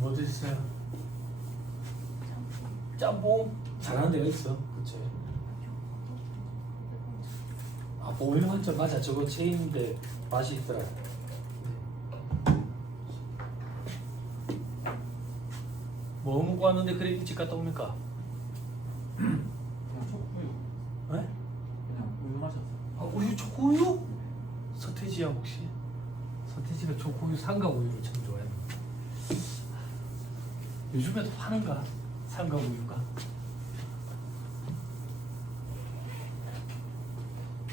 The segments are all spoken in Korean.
뭐 드셨어요? 짬뽕 잘하는 데가 있어. 그치? 아 보일 환점 맞아. 저거 체인인데 맛이 있더라. 뭐 먹고 왔는데 그래 일찍 갔다 옵니까? 그냥 초코우유. 네? 그냥 우유 마셨어요. 아 우유 초코우유? 서태지야 혹시? 서태지가 초코우유 삼각우유를 참 좋아해요. 요즘에도 파는가? 삼각우유가?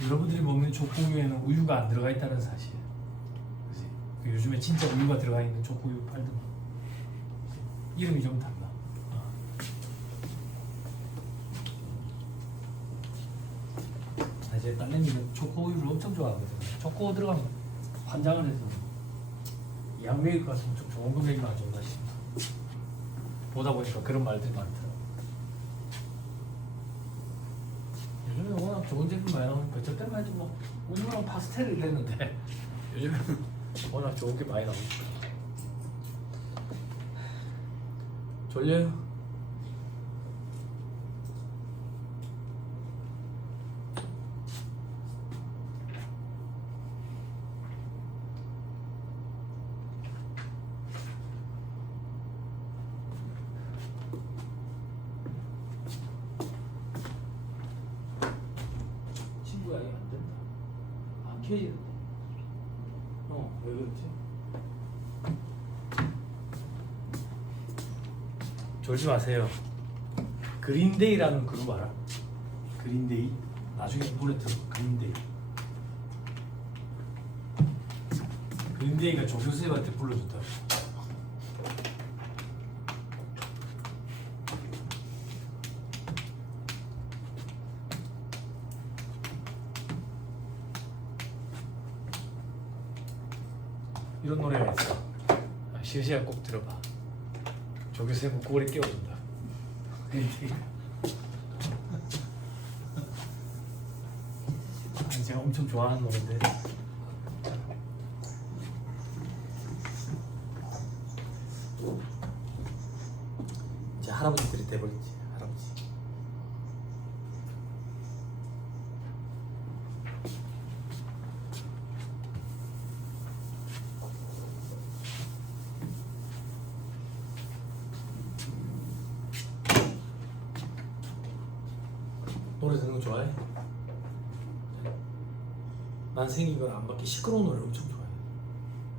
여러분들이 먹는 초코우유에는 우유가 안 들어가 있다는 사실. 그치? 요즘에 진짜 우유가 들어가 있는 초코우유 팔더만. 이름이 좀 달라. 이제 딸내미는 초코우유를 엄청 좋아하거든요. 초코 들어가면 환장을 해서 약 먹일 것 같으면 좀 좋은 거 먹이면 안 좋나 싶다. 보다 보니까 그런 말들이 많더라고. 요즘에 워낙 좋은 제품 많이 나오니까 저 때만 해도 뭐 우유랑 파스텔을 했는데 요즘에는 워낙 좋은 게 많이 나오니까. 졸려요? 친구야 이거 안 된다. 안 켜지는데. 왜 그렇지? 졸지 마세요. 그린데이라는 그룹 알아? 그린데이? 나중에 노래 들어. 그린데이. 그린데이가 조교수님한테 불러줬다. 이런 노래가 있어. 시시야 꼭 들어봐. 조교수님은 9월에 깨워준다. 제가 엄청 좋아하는 노래인데. 이제 할아버지들이 돼버리지. 할아버지. 노래 듣는 거 좋아해? 난 생긴 걸 안 받기 시끄러운 노래를 엄청 좋아해.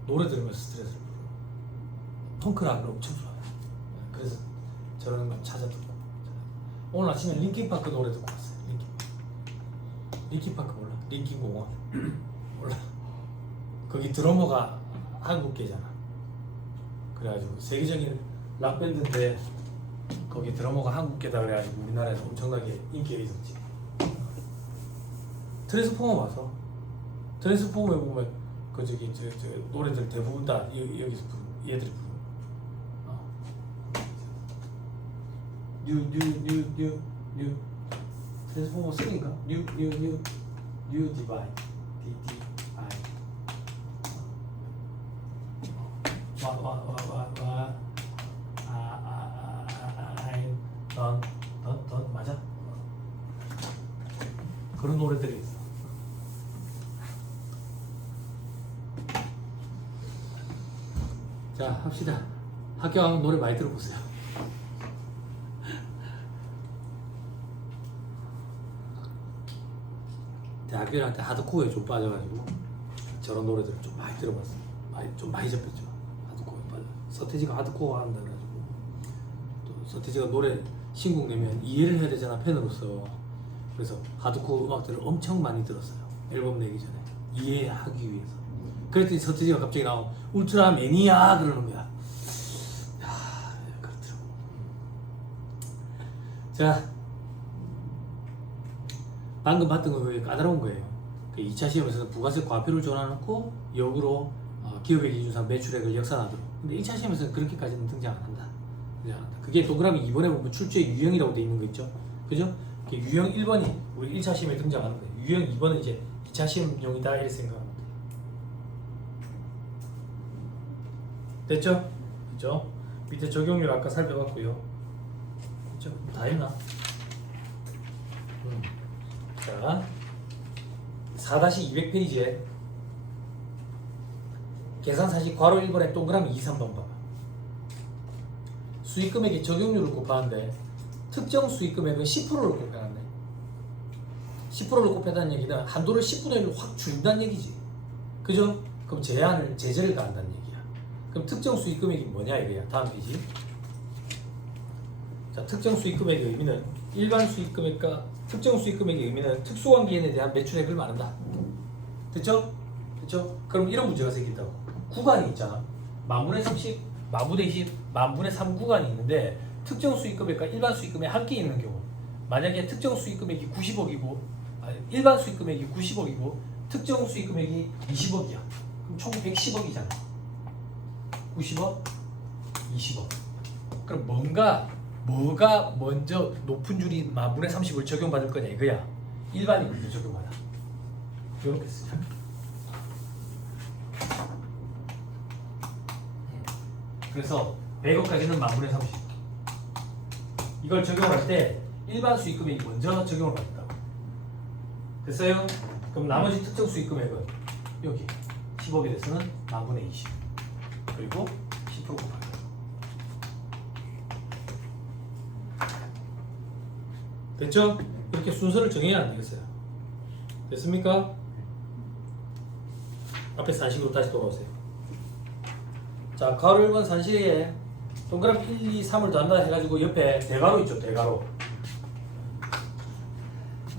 노래 들으면서 스트레스를 풀어. 펑크락을 엄청 좋아해. 그래서 저런 거 찾아 듣고. 오늘 아침에 링킨파크 노래 듣고 왔어요. 링킨파크 몰라? 링킨공원 몰라? 거기 드러머가 한국계잖아. 그래가지고 세계적인 락 밴드인데 거기 드러머가 한국계다 그래가지고 우리나라에서 엄청나게 인기가 있었지. 트랜스포머 봐서 트랜스포머에 보면 그 저기 저 노래들 대부분 다 여기서 부르 얘들이 부르. 뉴 트랜스포머 3인가? 뉴 디바이 DDI 와 던 맞아? 그런 노래들이 있어. 자 합시다. 학교 가면 노래 많이 들어보세요. 대학교 갈 때 하드코어에 좀 빠져가지고 저런 노래들을 좀 많이 들어봤어. 좀 많이 접했죠. 하드코어에 빠져. 서태지가 하드코어 한다 그래가지고 또 서태지가 노래 신곡 내면 이해를 해야 되잖아 팬으로서. 그래서 하드코어 음악들을 엄청 많이 들었어요. 앨범 내기 전에 이해하기 위해서. 그랬더니 서태지가 갑자기 나온 울트라 매니아 그러는 거야. 야 그렇더라고. 자 방금 봤던 거 그게 까다로운 거예요. 그 2차 시험에서는 부가세 과표를 줘놔놓고 역으로 기업의 기준상 매출액을 역산하도록. 근데 1차 시험에서는 그렇게까지는 등장 안 한다. 그게 동그라미 2번에 보면 출제 유형이라고 돼 있는 거 있죠. 그죠? 유형 1번이 우리 1차 시험에 등장하는 거예요. 유형 2번은 이제 2차 시험용이다 이렇게 생각하면 돼요. 됐죠? 그죠? 밑에 적용률 아까 살펴봤고요. 그쵸? 다 했나? 자, 4-200페이지에 계산사실 괄호 1번에 동그라미 2, 3번 봐봐. 수익금액의 적용률을 곱하는데 특정 수익금액은 10%를 곱해놨네. 10%를 곱했다는 얘기는 한도를 10분의 1로 확 줄인다는 얘기지. 그죠? 그럼 제재를 가한다는 얘기야. 그럼 특정 수익금액이 뭐냐 이거야. 다음 페이지. 자, 특정 수익금액의 의미는 일반 수익금액과 특정 수익금액의 의미는 특수관계인에 대한 매출액을 말한다. 됐죠? 됐죠? 그럼 이런 문제가 생긴다고. 구간이 있잖아. 만분의 30, 만분의 20, 만분의 3 구간이 있는데 특정 수익금액과 일반 수익금액이 함께 있는 경우, 만약에 특정 수익금액이 90억이고 일반 수익금액이 90억이고 특정 수익금액이 20억이야. 그럼 총 110억이잖아. 90억, 20억. 그럼 뭐가 먼저 높은 줄이 만분의 30을 적용받을 거냐 이거야. 일반이 먼저 적용받아. 이렇게 쓰자. 그래서 100억까지는 만분의 30. 이걸 적용할 때 일반 수익금액이 먼저 적용을 받는다고. 됐어요? 그럼 나머지 특정 수익금액은 여기 10억에 대해서는 만분의 20. 그리고 10% 곱하기. 됐죠? 이렇게 순서를 정해야 안 되겠어요. 됐습니까? 앞에 산식으로 다시 돌아오세요. 자, 가로 1번 산식에 동그라미 1, 2, 3을 더한다 해가지고 옆에 대가로 있죠, 대가로.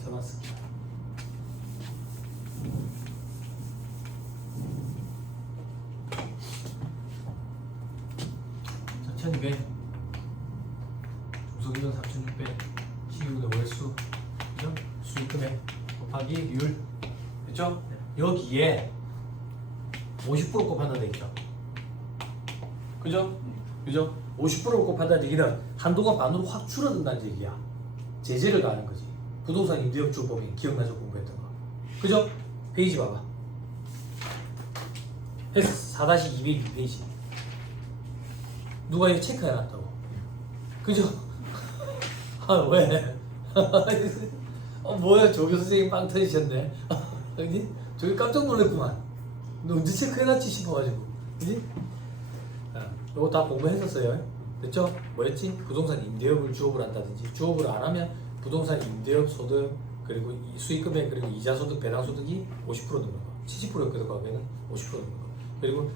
써놨습니다. 자, 1200 중소기준 3600 시기군의 월수, 그죠? 수익금액 곱하기 율, 그죠? 여기에 50% 곱한다는 얘기죠. 그죠? 그죠? 50%를 곱한다는 얘기는 한도가 반으로 확 줄어든다는 얘기야. 제재를 가하는 거지. 부동산 임대업주법인 기억나죠? 공부했던 거. 그죠? 페이지 봐봐. 해서 4-202페이지. 누가 이거 체크해놨다고. 그죠? 아, 왜? 뭐야, 조교 선생님 빵 터지셨네. 그지? 저기 깜짝 놀랐구만. 너 언제 체크해놨지 싶어가지고. 그지? 이거 다 공부했었어요. 됐죠? 뭐였지? 부동산 임대업을 주업을 한다든지, 주업을 안 하면 부동산 임대업 소득, 그리고 수익금액, 그리고 이자 소득, 배당 소득이 50% 넣는 거. 70%였거든, 과거에는 50% 넣는 거. 그리고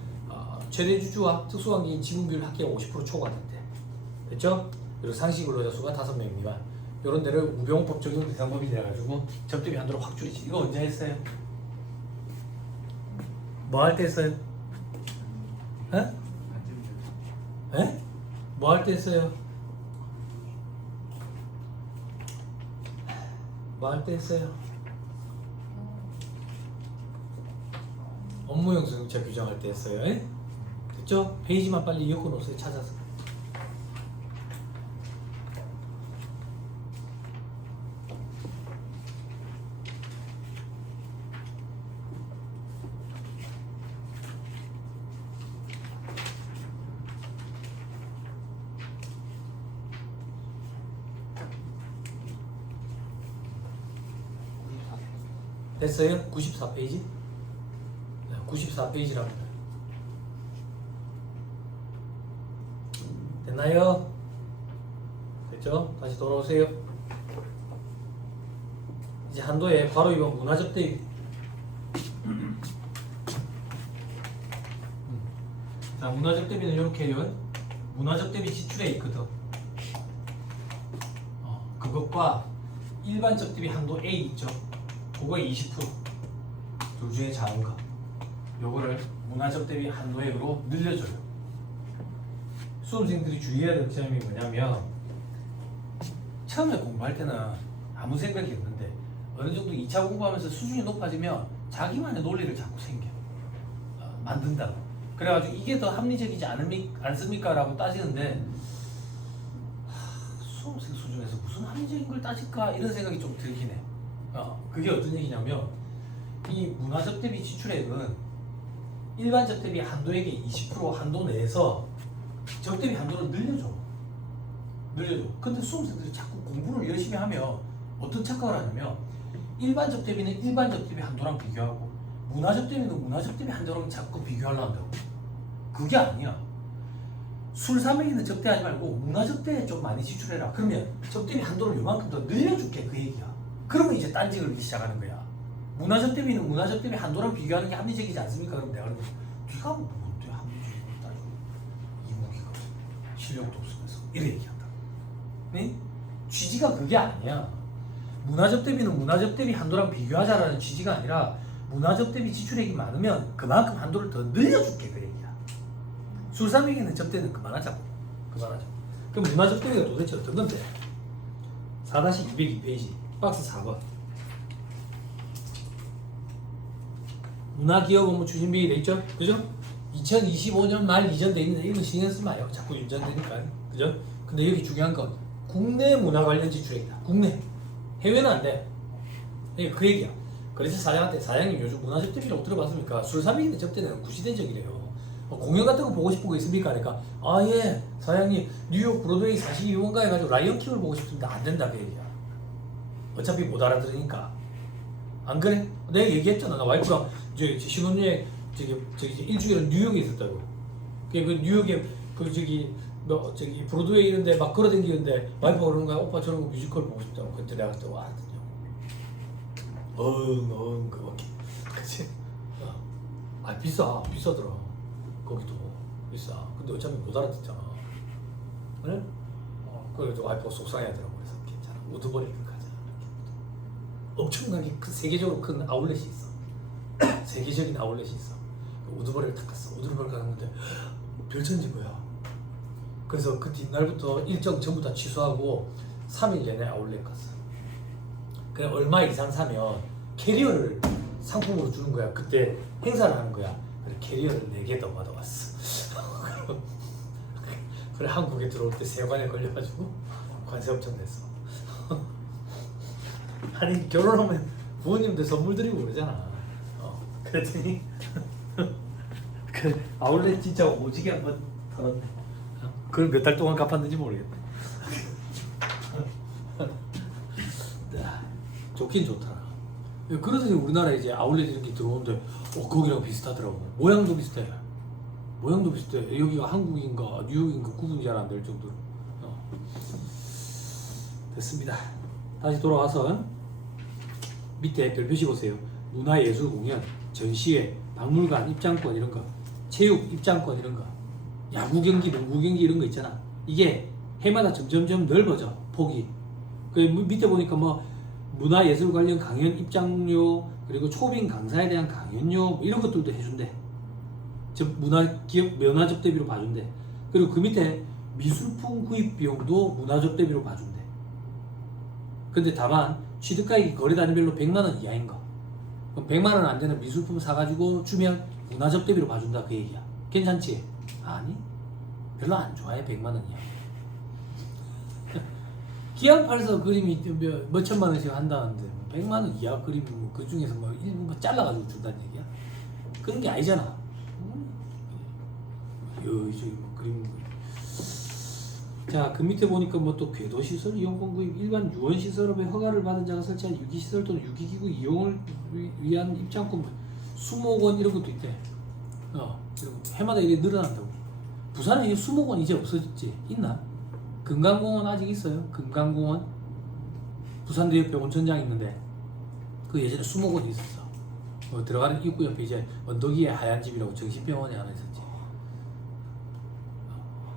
최대 주주와 특수관계인 지분 비율 합계가 50% 초과된대. 됐죠? 그리고 상시 근로자 수가 5명 미만. 이런 데를 우병우법 적용 대상법이 돼가지고 접대비 한도를 확 줄이지. 이거 언제 했어요? 뭐 할 때 했어요? 에? 에? 뭐 할 때 했어요? 뭐 할 때 했어요? 업무용 승용차 규정할 때 했어요. 에? 됐죠? 페이지만 빨리 엮어놓으세요. 찾아서. 됐어요? 94페이지? 94페이지랍니다. 됐나요? 됐죠? 다시 돌아오세요. 이제 한도에 바로 이번 문화적 대비. 자, 문화적 대비는 이렇게 해요. 문화적 대비 지출에 있거든. 그것과 일반적 대비 한도 A 있죠. 그거의 20%. 둘 중에 작은 거. 요거를 문화적 대비 한도액으로 늘려줘요. 수험생들이 주의해야 될 점이 뭐냐면, 처음에 공부할 때는 아무 생각이 없는데 어느 정도 2차 공부하면서 수준이 높아지면 자기만의 논리를 자꾸 만든다고. 그래가지고 이게 더 합리적이지 않습니까? 라고 따지는데, 수험생 수준에서 무슨 합리적인 걸 따질까? 이런 생각이 좀 들긴 해. 그게 어떤 얘기냐면, 이 문화적 대비 지출액은 일반적 대비 한도액의 20% 한도 내에서 적대비 한도를 늘려줘. 근데 수험생들이 자꾸 공부를 열심히 하면 어떤 착각을 하냐면 일반 적대비는 일반 적대비 한도랑 비교하고 문화적 대비는 문화적 대비 한도랑 자꾸 비교하려 한다고. 그게 아니야. 술 사먹이는 적대하지 말고 문화적 대에 좀 많이 지출해라. 그러면 적대비 한도를 요만큼 더 늘려줄게 그 얘기야. 그러면 이제 딴지 걸기 시작하는 거야. 문화적 대비는 문화적 대비 한도랑 비교하는 게 합리적이지 않습니까? 그럼 내가 그러면 네가 뭔데 합리적으로 따지고 이무기가 실력도 없으면서 이래 얘기한다. 네? 취지가 그게 아니야. 문화적 대비는 문화적 대비 한도랑 비교하자라는 취지가 아니라 문화적 대비 지출액이 많으면 그만큼 한도를 더 늘려줄게 그 얘기야. 술 사먹이는 접대는 그만하자고. 그럼 문화적 대비가 도대체 어떤 건데? 4-202페이지 박스 4번 문화기업 업무 추진비에 돼 있죠? 그죠? 2025년 말 이전 돼 있는데 이건 신경 쓰지 마요. 자꾸 유전되니까. 그죠? 근데 여기 중요한 건 국내 문화 관련 지출액이다. 국내. 해외는 안 돼. 그 얘기야. 그래서 사장한테 사장님 요즘 문화적 대비라고 들어봤습니까? 술 사먹이는 접대는 구시대적이래요. 공연 같은 거 보고 싶은 거 있습니까? 그러니까 예 사장님 뉴욕 브로드웨이 42번가 해가지고 라이언킹을 보고 싶은데 안 된다 그 얘기야. 어차피 못 알아들으니까. 안 그래? 내가 얘기했잖아. 나 와이프랑 신혼여행 저기 일주일은 뉴욕에 있었다고. 그 뉴욕에 브로드웨이 이런데 막 걸어다니는데 와이프가 그러는 거야. 오빠 저런 거 뮤지컬 보고 싶다고. 그때 내가 그때 와 그거밖에. 그치? 비싸더라. 거기도 비싸. 근데 어차피 못 알아듣잖아. 그래? 그래서 와이프가 속상해하더라고. 그래서 괜찮아. 우드버리를 가자. 엄청나게 세계적으로 큰 아울렛이 있어. 세계적인 아울렛이 있어. 우드버리를 탁 갔어. 우드버리를 갔는데 별천지 뭐야. 그래서 그 뒷날부터 일정 전부 다 취소하고 3일 내내 아울렛 갔어. 그래 얼마 이상 사면 캐리어를 상품으로 주는 거야. 그때 행사를 하는 거야. 그래 캐리어를 4개 더 받아왔어. 그래 한국에 들어올 때 세관에 걸려가지고 관세 엄청 냈어. 아니 결혼하면 부모님들 선물 드리고 그러잖아. 그랬더니 그 아울렛 진짜 오지게 한번 털었네. 그걸 몇 달 동안 갚았는지 모르겠네. 좋긴 좋더라. 그러더니 우리나라에 이제 아울렛 이런 게 들어오는데 거기랑 비슷하더라고. 모양도 비슷해. 여기가 한국인가 뉴욕인가 구분이 잘 안 될 정도로. 됐습니다. 다시 돌아와서 밑에 별표시 보세요. 문화예술 공연, 전시회, 박물관 입장권 이런 거, 체육 입장권 이런 거, 야구 경기, 농구 경기 이런 거 있잖아. 이게 해마다 점점점 넓어져 폭이. 그 밑에 보니까 뭐 문화예술 관련 강연 입장료 그리고 초빙 강사에 대한 강연료 뭐 이런 것들도 해준대. 문화기업 면화접대비로 봐준대. 그리고 그 밑에 미술품 구입 비용도 문화접대비로 봐준대. 근데 다만 취득가액이 거래단위별로 100만원 이하인 거. 그럼 100만원 안 되는 미술품 사가지고 주면 문화접대비로 봐준다 그 얘기야. 괜찮지? 아니 별로 안 좋아해. 100만원 이하. 기안팔에서 그림이 몇 천만 원씩 한다는데 100만원 이하 그림 그 중에서 뭐 일부 뭐 잘라가지고 준다는 얘기야? 그런 게 아니잖아. 이제 뭐 그림. 자, 그 밑에 보니까 뭐 또 궤도시설 이용권 구입 일반 유원시설업에 허가를 받은 자가 설치한 유기시설 또는 유기기구 이용을 위한 입장권 수목원 이런 것도 있대. 해마다 이게 늘어난다고. 부산에 이게 수목원 이제 없어졌지? 있나? 금강공원 아직 있어요. 금강공원 부산대 옆에 온천장 있는데 그 예전에 수목원이 있었어. 들어가는 입구 옆에 이제 언덕 위에 하얀 집이라고 정신병원이 하나 있었지.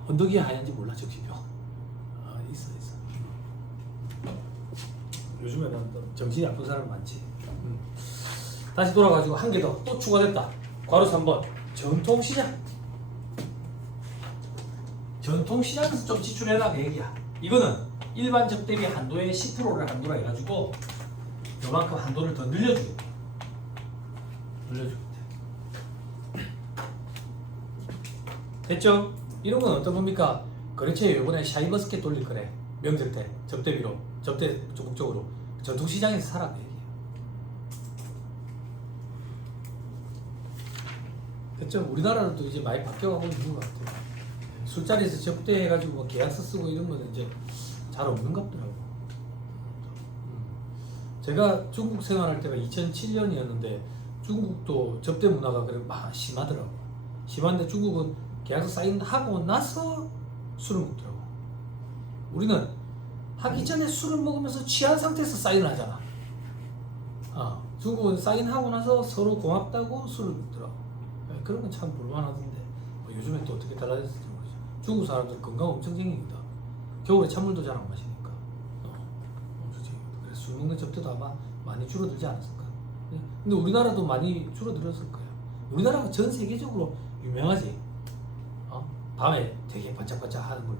언덕 위에 하얀 집 몰라? 정신병원. 있어. 요즘에는 정신이 아픈 사람 많지. 다시 돌아가지고 한 개 더 또 추가됐다. 괄호 3번 전통시장. 전통시장에서 좀 지출해라 그 얘기야. 이거는 일반 접대비 한도의 10%를 한도로 해가지고 요만큼 한도를 더 늘려주겠다. 됐죠? 이런 건 어떤 겁니까? 거래처에 이번에 샤이버스켓 돌릴 거래. 명절 때 접대비로 접대 적극적으로 전통시장에서 사라 그 얘기야. 됐죠? 우리나라는 또 이제 많이 바뀌어가고 있는 것 같아요. 술자리에서 접대해가지고 뭐 계약서 쓰고 이런 거는 이제 잘 없는 것 같더라고. 제가 중국 생활할 때가 2007년이었는데 중국도 접대 문화가 그래 막 심하더라고. 심한데 중국은 계약서 사인하고 나서 술을 먹더라고. 우리는 하기 전에 술을 먹으면서 취한 상태에서 사인을 하잖아. 중국은 사인하고 나서 서로 고맙다고 술을 먹더라고. 그런 건 참 볼만하던데 뭐 요즘엔 또 어떻게 달라졌을지 모르죠. 중국 사람들 건강 엄청 챙깁니다. 겨울에 찬물도 잘 안 마시니까 엄청 챙깁니다. 그래서 술 먹는 접대도 아마 많이 줄어들지 않았을까. 근데 우리나라도 많이 줄어들었을 거예요. 우리나라가 전 세계적으로 유명하지. 밤에 되게 반짝반짝 하는 걸로.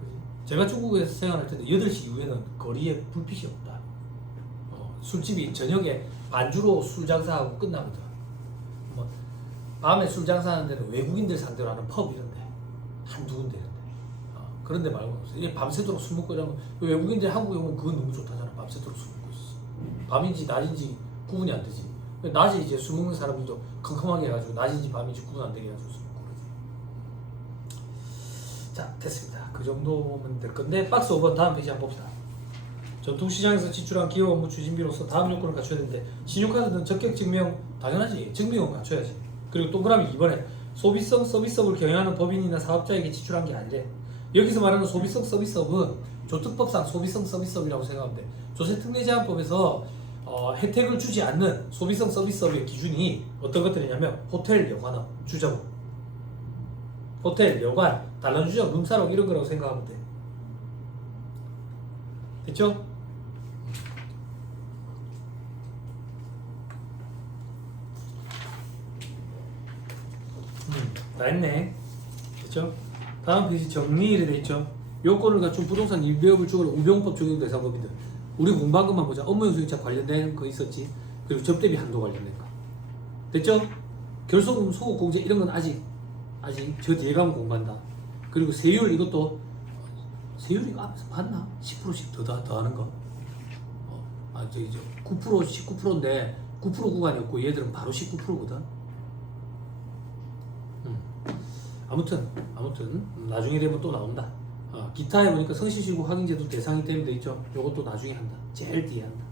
그지? 제가 중국에서 생활할 때는 8시 이후에는 거리에 불빛이 없다. 술집이 저녁에 반주로 술 장사하고 끝납니다. 뭐 밤에 술 장사하는 데는 외국인들 상대로 하는 펍 이런데 한두 군데 이런데 그런데 말고 이게 밤새도록 술 먹고 이러면 외국인들 한국에 오면 그건 너무 좋다잖아. 밤새도록 술 먹고 있어. 밤인지 낮인지 구분이 안 되지. 낮에 이제 술 먹는 사람들도 컴컴하게 해가지고 낮인지 밤인지 구분 안 되게 해가지고 술 먹고 그러지. 자, 됐습니다. 그 정도면 될 건데 박스 5번 다음 페이지 한번 봅시다. 전통시장에서 지출한 기업 업무 추진비로서 다음 요건을 갖춰야 되는데 신용카드는 적격 증명 당연하지. 증명은 갖춰야지. 그리고 동그라미 2번에 소비성 서비스업을 경영하는 법인이나 사업자에게 지출한 게 아니래. 여기서 말하는 소비성 서비스업은 조특법상 소비성 서비스업이라고 생각하면 돼. 조세특례제한법에서 혜택을 주지 않는 소비성 서비스업의 기준이 어떤 것들이냐면 호텔, 여관업, 주점, 호텔, 여관, 단란주점, 룸사롱 이런 거라고 생각하면 돼. 됐죠? 다 했네. 됐죠? 다음 페이지 정리일에 돼있죠? 요건을 갖춘 부동산 임대업을 주거나 우병법 적용 대상법인들. 우리 공부한 것만 보자. 업무용 수익자 관련된 거 있었지. 그리고 접대비 한도 관련된 거. 됐죠? 결손금, 소급 공제 이런 건 아직 저 뒤에 가면 공부한다. 그리고 세율 이것도 세율이 앞에서 봤나? 10%씩 더 하는 거. 저기 9% 19%인데 9% 구간이었고 얘들은 바로 19%거든. 아무튼 나중에 되면 또 나온다. 기타에 보니까 성실실구 확인제도 대상이 되면 돼 있죠. 요것도 나중에 한다. 제일 뒤에 한다.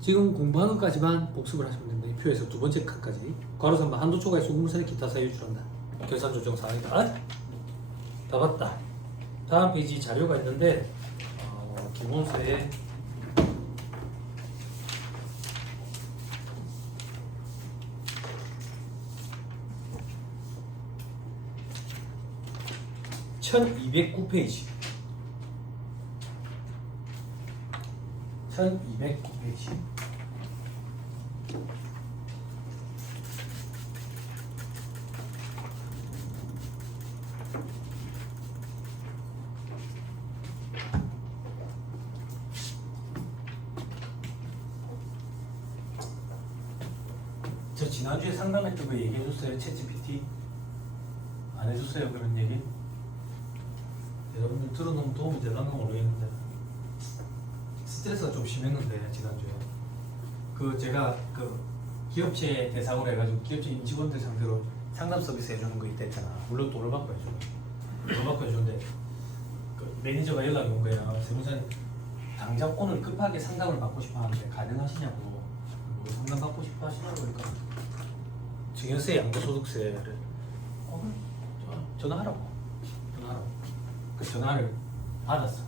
지금 공부하는 것까지만 복습을 하시면 됩니다. 이 표에서 두 번째 칸까지. 괄호 3번 한도 초과의 소금물산의 기타 사유 유출한다. 결산 조정 사항이다. 다 봤다. 다음 페이지 자료가 있는데 기본서에 (1209페이지) 1209페이지 저 지난주에 상담했던 거 얘기해줬어요? 챗GPT? 안 해줬어요? 그런 얘기? 여러분들 들어놓으면 도움이 되려는 건 모르겠는데 스트레스가 좀 심했는데 지난주에 제가 기업체 대상으로 해가지고 기업체 임직원들 상대로 상담 서비스 해주는 거 있다 했잖아. 물론 돈을 받고 해주는데 매니저가 연락이 온 거야. 세무사님 당장 오늘 급하게 상담을 받고 싶어 하는데 가능하시냐고. 뭐 상담 받고 싶어 하시냐고. 그러니까 증여세, 양도소득세를 전화하라고. 그 전화를 받았어.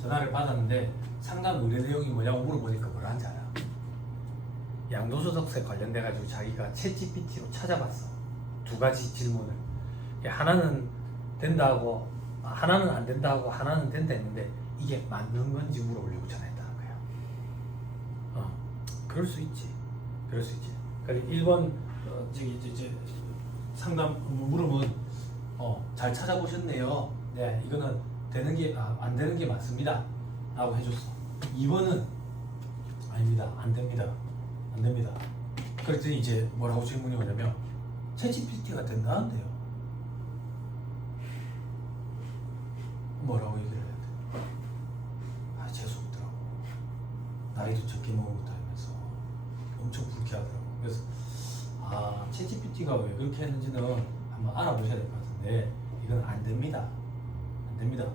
전화를 받았는데 상담 의뢰 내용이 뭐냐고 물어보니까 뭐라 한지 알아? 양도소득세 관련돼가지고 자기가 챗GPT로 찾아봤어. 두 가지 질문을. 하나는 된다고, 하나는 안 된다고, 하나는 된다 했는데 이게 맞는 건지 물어보려고 전화했다는 거야. 그럴 수 있지. 그러니까 1번 상담 물으면 잘 찾아보셨네요. 네, 이거는 되는 게 안 되는 게 맞습니다. 라고 해줬어. 2번은 아닙니다. 안 됩니다. 그랬더니 이제 뭐라고 질문이 오냐면 챗GPT가 된다는데요. 뭐라고 얘기를 해야 돼? 재수없더라고. 나이도 적게 먹은 것도 하면서 엄청 불쾌하더라고. 그래서 챗GPT가 왜 그렇게 했는지는 한번 알아보셔야 될 것 같은데 이건 안 됩니다. 안 됩니다.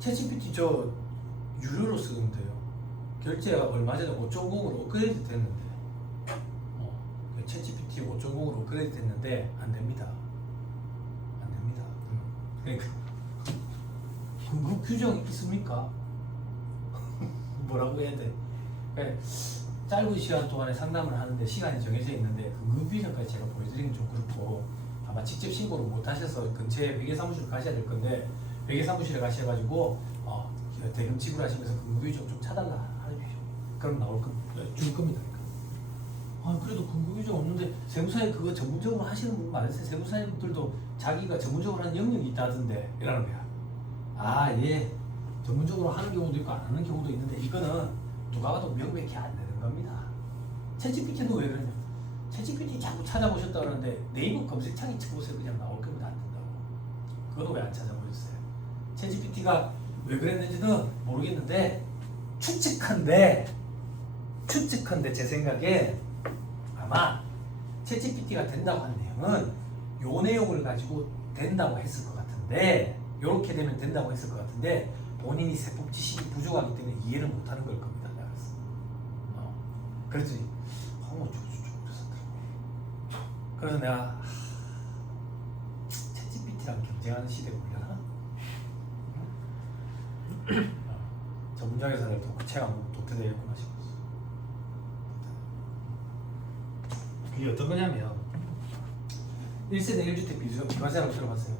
챗GPT 저 유료로 쓰는데요. 결제가 얼마 전에 5.0으로 업그레이드 됐는데 챗GPT 5.0으로 업그레이드 됐는데 안 됩니다. 안 됩니다. 그러니까 규정 있습니까? 뭐라고 해야 돼? 그러니까 짧은 시간 동안에 상담을 하는데 시간이 정해져 있는데 금융 규정까지 제가 보여드리긴 좀 그렇고 아마 직접 신고를 못 하셔서 근처에 회계사무실 가셔야 될 건데 회계사무실에 가셔가지고 대금 지불하시면서 금융 규정 좀 차달라 해주십시오. 그럼 나올 겁니다. 줄 겁니다. 그래도 금융 규정 없는데 세무사에 그거 전문적으로 하시는 분 많으세요. 세무사님들도 자기가 전문적으로 하는 영역이 있다던데 이러는 거야. 예. 전문적으로 하는 경우도 있고 안 하는 경우도 있는데 이거는 누가 봐도 명백히 안 되는 겁니다. 챗GPT도 왜 그러냐? 챗GPT 자꾸 찾아보셨다 그러는데 네이버 검색창에 쳐보세요. 그냥 나올 겁니다. 안 된다고. 그것도 왜 안 찾아보셨어요? 챗GPT가 왜 그랬는지는 모르겠는데 추측한데 제 생각에 아마 챗GPT가 된다고 한 내용은 요 내용을 가지고 된다고 했을 것 같은데 요렇게 되면 된다고 했을 것 같은데 본인이 세법 지식이 부족하기 때문에 이해를 못하는 걸 겁니다. 그랬더니 그래서 내가 챗GPT랑 경쟁하는 시대에 올려나? 전문적에서는 체가 도태되겠구나 싶었어. 그게 어떤 거냐면 1세대 1주택 비과세라고 들어봤어요?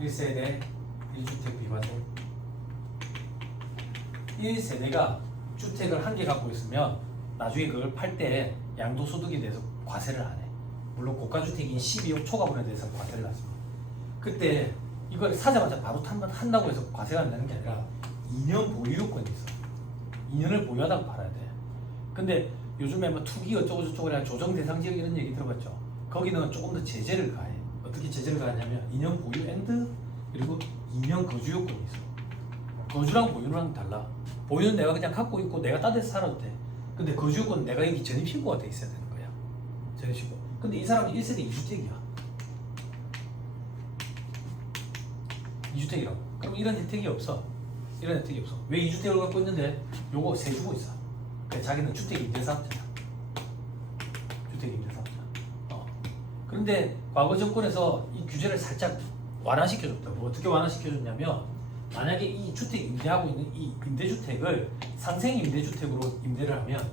1세대 1주택 비과세. 1세대가 주택을 한 개 갖고 있으면 나중에 그걸 팔 때 양도소득에 대해서 과세를 안 해. 물론 고가주택인 12억 초과분에 대해서 과세를 하지. 그때 이걸 사자마자 바로 한다고 해서 과세가 안 나는 게 아니라 2년 보유 요건이 있어. 2년을 보유하다가 팔아야 돼. 근데 요즘에 뭐 투기 어쩌고 저쩌고 해야 조정 대상 지역 이런 얘기 들어봤죠. 거기는 조금 더 제재를 가해. 어떻게 제재를 가하냐면 2년 보유 앤드 그리고 2년 거주 요건이 있어. 거주랑 보유랑 달라. 보유는 내가 그냥 갖고 있고 내가 딴 데서 살아도 돼. 근데 거주 요건은 내가 여기 전입신고가 돼 있어야 되는 거야. 전입신고. 근데 이 사람은 1세대 2주택이야. 2주택이라고. 그럼 이런 혜택이 없어. 이런 혜택이 없어. 왜 2주택을 갖고 있는데 요거 세 주고 있어. 그래서 자기는 주택 임대사업자야. 주택 임대사업자. 그런데 과거 정권에서 이 규제를 살짝 완화시켜줬다. 뭐 어떻게 완화시켜줬냐면 만약에 이 주택 임대하고 있는 이 임대주택을 상생 임대주택으로 임대를 하면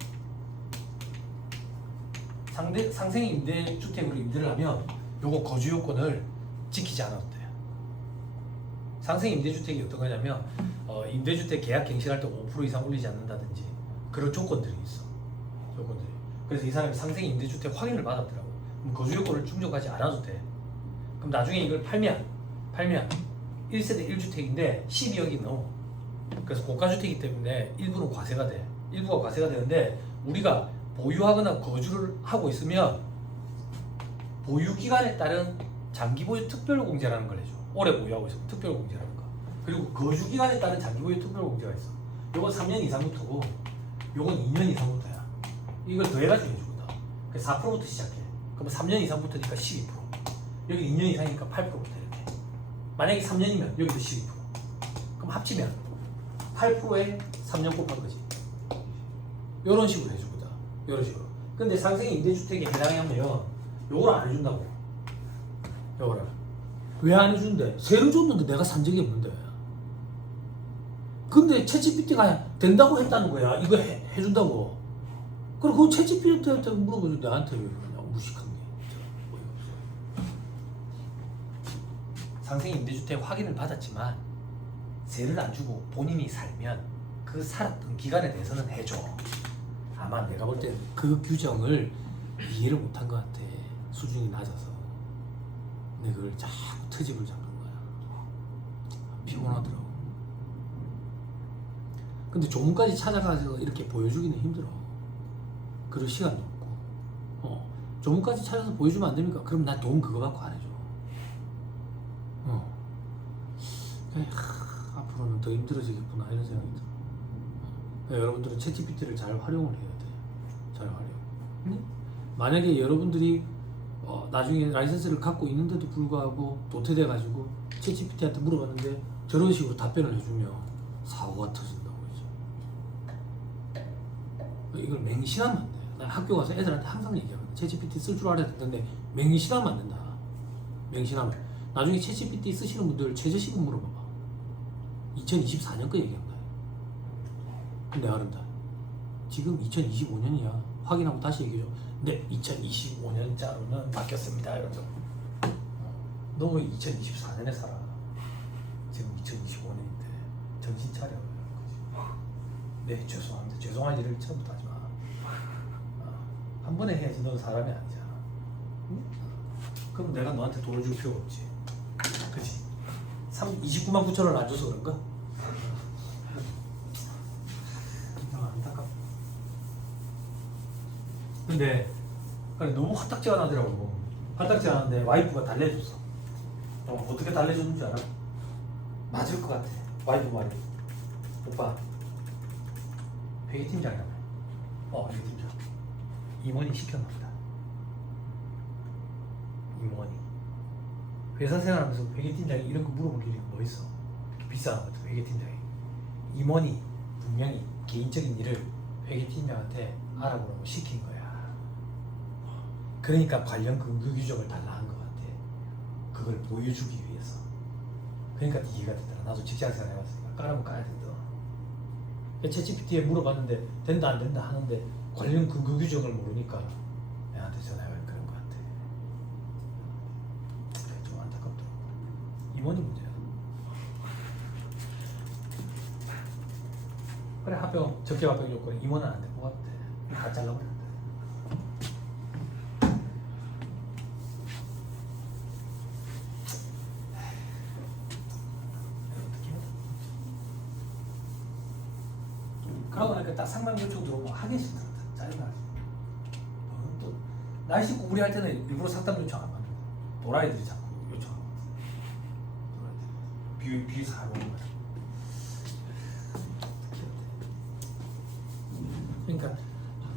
상생 임대주택으로 임대를 하면 요거 거주 요건을 지키지 않아도 돼요. 상생 임대주택이 어떤 거냐면 임대주택 계약 갱신할 때 5% 이상 올리지 않는다든지 그런 조건들이 있어. 조건들이. 그래서 이 사람이 상생 임대주택 확인을 받았더라고. 그럼 거주 요건을 충족하지 않아도 돼. 그럼 나중에 이걸 팔면 1세대 1주택인데 12억이 넘어. 그래서 고가주택이기 때문에 일부는 과세가 돼. 일부가 과세가 되는데 우리가 보유하거나 거주를 하고 있으면 보유기간에 따른 장기보유 특별공제라는 걸 해줘. 오래 보유하고 있으면 특별공제라는 거. 그리고 거주기간에 따른 장기보유 특별공제가 있어. 요건 3년 이상부터고 요건 2년 이상부터야. 이걸 더해가지고 해주거든. 그래서 4%부터 시작해. 그럼 3년 이상부터니까 12%. 여기 2년 이상이니까 8%부터 이렇게. 만약에 3년이면 여기도 12%. 그럼 합치면 8%에 3년 곱한 거지. 요런 식으로 해주거든. 요런 식으로. 근데 상생 임대주택에 해당하면 요걸 안 해준다고. 요거를. 왜 안 해준대? 세를 줬는데 내가 산 적이 없는데. 근데 챗GPT가 된다고 했다는 거야. 이거 해준다고. 그리고 그 챗GPT한테 물어보죠. 나한테 왜 그러냐. 무식한 게. 상생 임대주택 확인을 받았지만 세를 안 주고 본인이 살면 그 살았던 기간에 대해서는 해줘. 아마 내가 볼 때 그 규정을 이해를 못한 것 같아. 수준이 낮아서. 근데 그걸 자꾸 트집을 잡는 거야. 피곤하더라고. 근데 조문까지 찾아가서 이렇게 보여주기는 힘들어. 그럴 시간도 없고. 조문까지 찾아서 보여주면 안 됩니까? 그럼 나 돈 그거 받고 안 해줘. 앞으로는 더 힘들어지겠구나 이런 생각이 들어. 여러분들은 챗GPT를 잘 활용을 해야 돼. 잘 활용. 만약에 여러분들이 나중에 라이선스를 갖고 있는데도 불구하고 도태돼가지고 챗GPT한테 물어봤는데 저런 식으로 답변을 해주면 사고가 터진다고 그러죠. 이걸 맹신하면 안 돼. 나 학교 가서 애들한테 항상 얘기하거든. 챗GPT 쓸 줄 알아야 되는데 맹신하면 안 된다. 맹신하면. 나중에 챗GPT 쓰시는 분들 최저시급 물어봐봐. 2024년 거 얘기한다. 근데 아름다. 지금 2025년이야. 확인하고 다시 얘기해줘. 네, 2025년자로는 바뀌었습니다. 이러죠. 너 왜 2024년에 살아? 지금 2025년인데 정신 차려. 네, 죄송합니다. 죄송할 일을 처음부터 하지 마. 한 번에 해야지. 넌 사람이 아니잖아. 응? 그럼 내가 너한테 돈을 줄 필요가 없지. 그치? 29만 9천 원 안 줘서 그런가? 안타깝다. 근데 너무 화딱지가 나더라고. 화딱지가 나는데 와이프가 달래줬어. 어떻게 달래줬는지 알아? 맞을 것 같아. 와이프 말이. 오빠 회계팀장이라며. 회계팀장. 임원이 시켜놓는다. 임원이. 회사 생활하면서 회계팀장이 이런 거 물어볼 일이 뭐 있어? 비싼 것 같아. 회계팀장이. 임원이 분명히 개인적인 일을 회계팀장한테 알아보라고 시킨 거야. 그러니까 관련 근거 규정을 달라 한 것 같아. 그걸 보여주기 위해서. 그러니까 이해가 되더라. 나도 직장생활 해봤으니까 까라면 까야 된다. 챗GPT에 물어봤는데 된다 안 된다 하는데 관련 근거 규정을 모르니까 애한테 전화해야 그런 것 같아. 좀 안타깝더라고. 임원이 문제야. 그래 합병 적격 합병 요건에 임원은 안 돼. 뽑았대. 다 잘라버렸대. 그러고 나니까 딱 상담 요청 들어오면 하기 싫다. 짜증나지. 또 날씨 구부리 할 때는 일부러 상담 요청 안 받는 거야. 도라이들이 자꾸 요청하고. 도라이들. 비 사고 오는 거야. 그러니까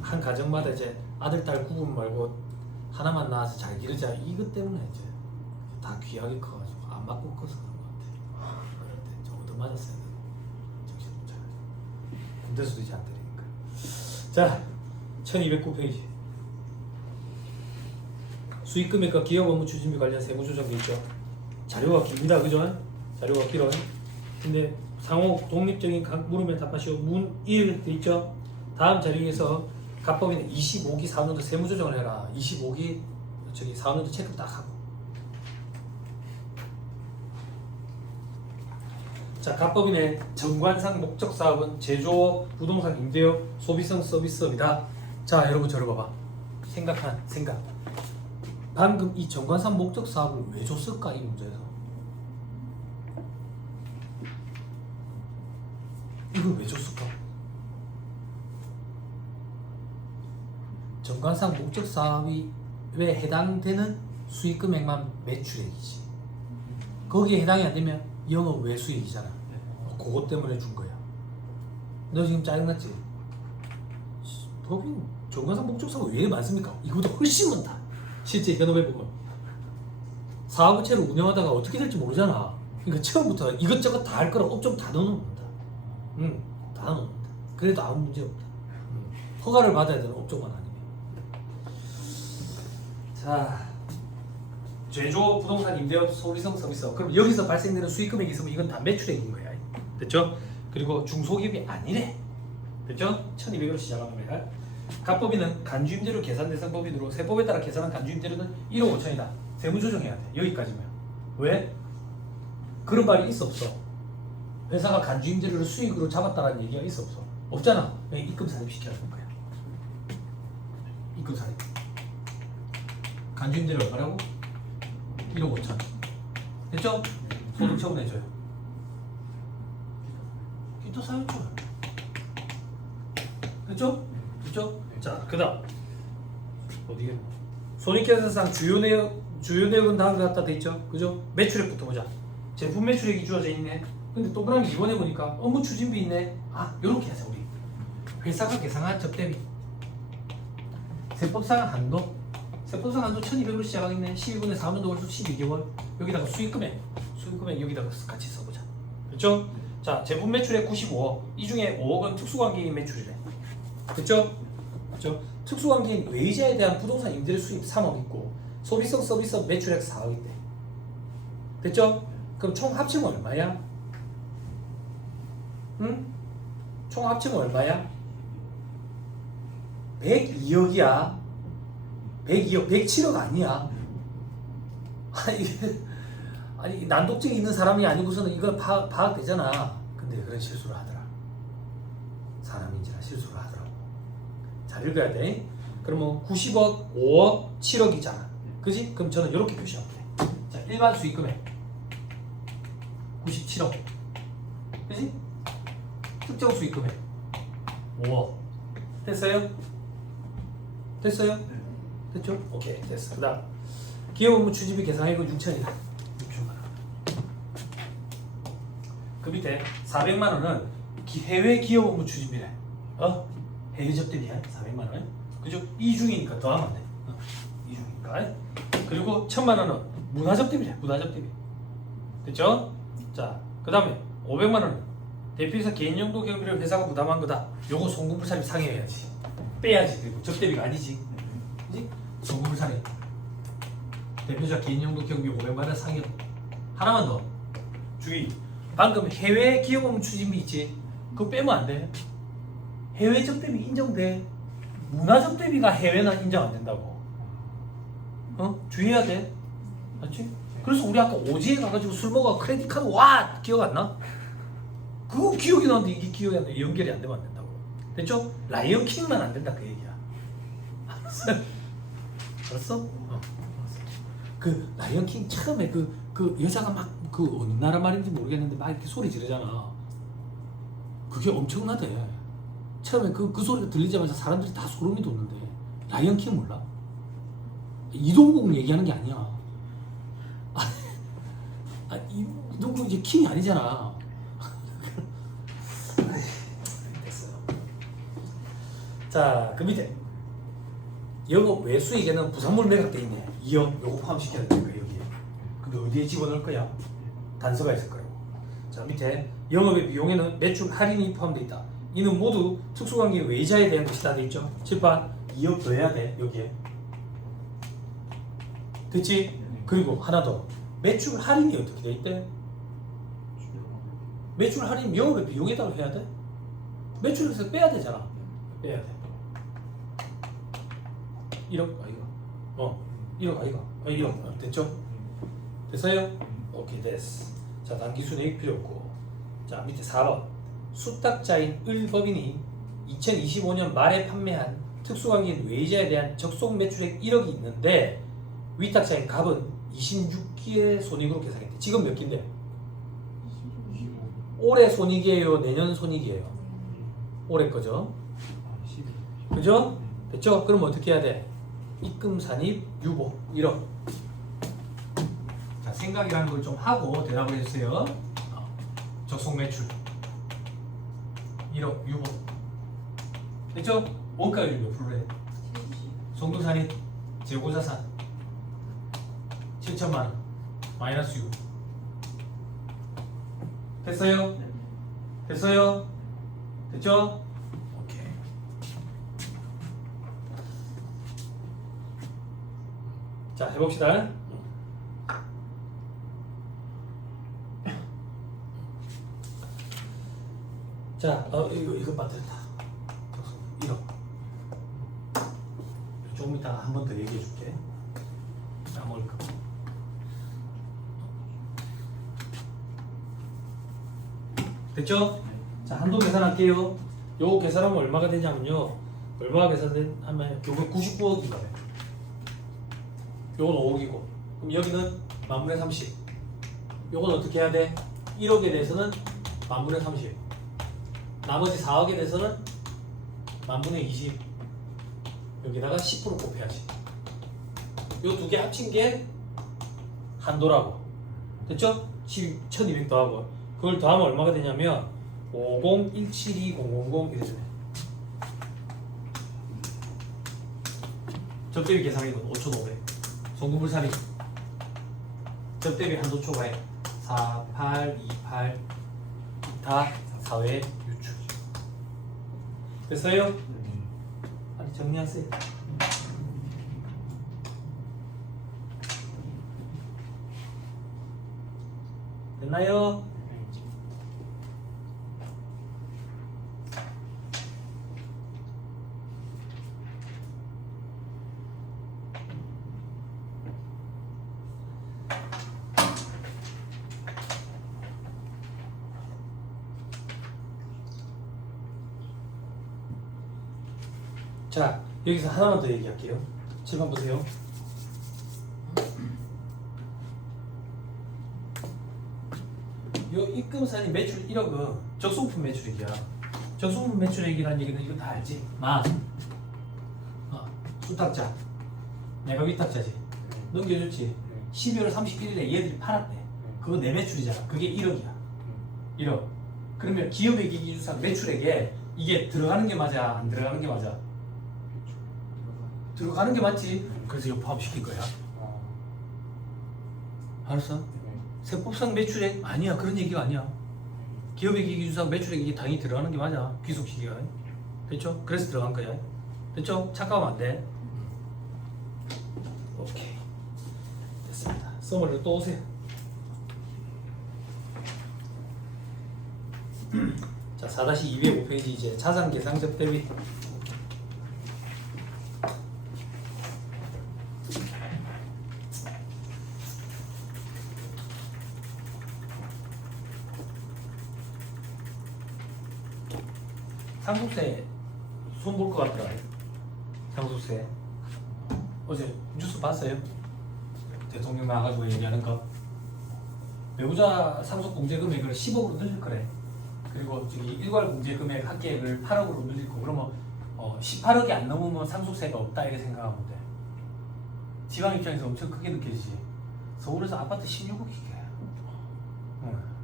한 가정마다 이제 아들 딸 구분 말고 하나만 낳아서 잘 기르자 이것 때문에 이제 다 귀하게 커가지고 안 맞고 커서 그런 것 같아. 그럴 때 좀 얻어맞았어야 돼. 정신 못 차려. 군대에서도 이제 안 때리니까. 자, 1209페이지. 수익금액과 기업 업무 추진비 관련 세무조정돼 있죠. 자료가 깁니다, 그죠? 자료가 길어. 근데 상호 독립적인 물으면 답하시오. 문 1 돼 있죠. 다음 자료에서 갑법인은 25기 사업년도 세무조정을 해라. 25기 저기 사업년도 체크 딱 하고. 자, 갑법인의 정관상 목적 사업은 제조업, 부동산 임대업, 소비성 서비스업이다. 자, 여러분 저를 봐봐. 생각. 방금 이 정관상 목적 사업을 왜 줬을까 이 문제에서? 이걸 왜 줬을까? 정관상 목적 사업이 왜 해당되는 수익금액만 매출액이지. 거기에 해당이 안 되면 영업 외수익이잖아. 그것 때문에 준 거야. 너 지금 짜증났지? 법인 정관상 목적 사업이 왜 많습니까? 이거보다 훨씬 많다. 실제 현업에 보면 사업체를 운영하다가 어떻게 될지 모르잖아. 그러니까 처음부터 이것저것 다 할 거라 업종 다 넣어놓는다. 다 넣어놓는다. 그래도 아무 문제 없다. 허가를 받아야 되는 업종만 아니면. 자, 제조, 부동산, 임대업, 소비성 서비스업. 그럼 여기서 발생되는 수익금액이 있으면 이건 다 매출액인 거야. 됐죠? 그리고 중소기업이 아니래. 됐죠? 1200으로 시작한 겁니다. 갑법인은 간주임대료 계산대상법인으로 세법에 따라 계산한 간주임대료는 1억 5천이다. 세무조정해야 돼. 여기까지만. 왜? 그런 말이 있어 없어? 회사가 간주임대료를 수익으로 잡았다라는 얘기가 있어 없어? 없잖아. 왜 입금살입 시켜야 되는 거야? 입금살입. 간주임대료 얼마라고? 1억 5천. 됐죠? 소득 처분해줘요. 기타 사유죠. 됐죠? 됐죠? 자, 그 다음 어디에 손익계산상 주요 내역은 다음과 같다 돼 있죠? 그죠? 매출액부터 보자. 제품 매출액이 주어져 있네. 근데 동그라미 이번에 보니까 업무 추진비 있네. 요렇게 하자 우리. 회사가 계산한 접대비, 세법상 한도, 세포상 한도 1200으로 시작하겠네. 12분의 4면 벌써 12개월. 여기다가 수익금액 여기다가 같이 써보자. 그렇죠? 자, 제품 매출액 95억. 이 중에 5억은 특수관계인 매출이래. 그렇죠? 그렇죠? 특수관계인 외이자에 대한 부동산 임대 수입 3억 있고 소비성 서비스 매출액 4억 있대. 됐죠? 그럼 총 합치면 얼마야? 응? 총 합치면 얼마야? 102억이야. 102억, 107억 아니야. 아니 난독증이 있는 사람이 아니고서는 이거 파악되잖아. 근데 그런 실수를 하더라. 사람인지라 실수를 하더라고. 잘 읽어야 돼. 그러면 90억, 5억, 7억이잖아. 그지? 그럼 저는 이렇게 표시하면 돼. 자, 일반 수익금액 97억. 그지? 특정 수익금액 5억. 됐어요? 됐어요? 됐죠? 오케이, 됐어. 그 다음 기업 업무 추진비 계산액은 6천이다. 6천만 원. 그 밑에 400만 원은 해외 기업 업무 추진비래. 해외 접대비야. 400만 원. 그죠? 이중이니까 더하면 안 돼. 이중이니까. 그리고 1000만 원은 문화 접대비래. 문화 접대비. 됐죠? 자, 그 다음에 500만 원은 대표이사 개인용도 경비를 회사가 부담한 거다. 요거 송금부차림 상회해야지. 빼야지. 그리고 접대비가 아니지. 그지? 송금부차림. 대표자 개인용도 경비 500만 원 상여. 하나만 더. 주의. 방금 해외 기업 업무 추진비 있지? 그거 빼면 안 돼. 해외 접대비 인정돼. 문화 접대비가 해외는 인정 안 된다고. 주의해야 돼. 맞지? 그래서 우리 아까 오지에 가가지고 술 먹어 크레딧 카드 와 기억 안 나? 그거 기억이 나는데 이게 기억이 안 돼. 연결이 안 되면 안 된다고. 됐죠? 라이언 킹만 안 된다 그 얘기야. 알았어? 알았어? 그 라이언 킹 처음에 그 여자가 막 그 어느 나라 말인지 모르겠는데 막 이렇게 소리 지르잖아. 그게 엄청나대. 처음에 그 소리가 들리자마자 사람들이 다 소름이 돋는데. 라이언 킹 몰라? 이동국 얘기하는 게 아니야. 이동국 이제 킹이 아니잖아. 됐어요. 자, 그 밑에 영업 외수익에는 부산물 매각돼 있네. 2억 요거 포함시켜야 되니까 여기에. 근데 어디에 집어넣을 거야? 단서가 있을 거라고. 자, 밑에 영업의 비용에는 매출 할인이 포함되어 있다. 이는 모두 특수관계 외자에 대한 것이다 돼 있죠. 칠판 2억 더 해야 돼 여기에. 됐지? 그리고 하나 더. 매출 할인이 어떻게 돼 있대? 매출 할인 영업의 비용에다가 해야 돼? 매출에서 빼야 되잖아. 빼야 돼. 1억 아이가. 1억 아이가. 1억 됐죠? 됐어요? 오케이 됐어. 자, 단기순이익 필요 없고. 자, 밑에 4번. 수탁자인 을법인이 2025년 말에 판매한 특수관계인 외이자에 대한 적속 매출액 1억이 있는데 위탁자인 갑은 26기의 손익으로 계산했대. 지금 몇 기인데? 올해 손익이에요? 내년 손익이에요? 올해 거죠? 그죠? 됐죠? 그럼 어떻게 해야 돼? 입금 산입 유보 1억. 자, 생각이라는 걸 좀 하고 대답을 해주세요. 적속 매출 1억 유보. 됐죠? 원가율 몇 프로래? 송금산입 재고자산 7천만 원 마이너스 6. 됐어요? 됐어요? 됐죠? 오케이. 자, 해봅시다. 자, 이거 빠뜨렸다. 1억. 조금 이따가 한 번 더 얘기해 줄게. 나머지 거. 됐죠? 자, 한도 계산할게요. 요거 계산하면 얼마가 되냐면요. 얼마가 계산하면 요거 99억인가요? 요건 5억이고. 그럼 여기는 만분의 30. 요건 어떻게 해야 돼? 1억에 대해서는 만분의 30. 나머지 4억에 대해서는 만분의 20. 여기다가 10% 곱해야지. 요 두 개 합친 게 한도라고. 됐죠? 1200 더하고. 그걸 더하면 얼마가 되냐면 50172000 이래 되네. 접대비 계산이건 5,500. 송금불산이 접대비 한도 초과에 4, 8, 2, 8 다 사회 유출. 됐어요? 아니 정리하세요. 됐나요? 자, 여기서 하나만 더 얘기할게요. 7번 보세요. 요 입금산이 매출 1억은 적송품 매출액이야. 적송품 매출액이라는 얘기는 이거 다 알지? 수탁자. 내가 위탁자지. 넘겨줬지. 12월 31일에 얘들이 팔았대. 그거 내 매출이잖아. 그게 1억이야. 1억. 그러면 기업의 기기주상 매출액에 이게 들어가는 게 맞아? 안 들어가는 게 맞아? 들어가는 게 맞지? 그래서 이거 포함시킨 거야. 알았어? 세법상 매출액 아니야. 그런 얘기가 아니야. 기업의 기기주상 매출액이 당연히 들어가는 게 맞아. 귀속 시기가. 됐죠? 그래서 들어간 거야. 됐죠? 착각하면 안 돼. 오케이. 됐습니다. 서머리로 또 오세요. 자, 4-205페이지 이제 자산 계상적 대비. 상속세 손 볼 것 같더라. 상속세 어제 뉴스 봤어요? 대통령 나와가지고 얘기하는 거. 배우자 상속 공제 금액을 10억으로 늘릴 거래. 그리고 저기 일괄 공제 금액 합계액을 8억으로 늘릴 거. 그러면 18억이 안 넘으면 상속세가 없다 이렇게 생각하면 돼. 지방 입장에서 엄청 크게 느껴지지. 서울에서 아파트 16억이게.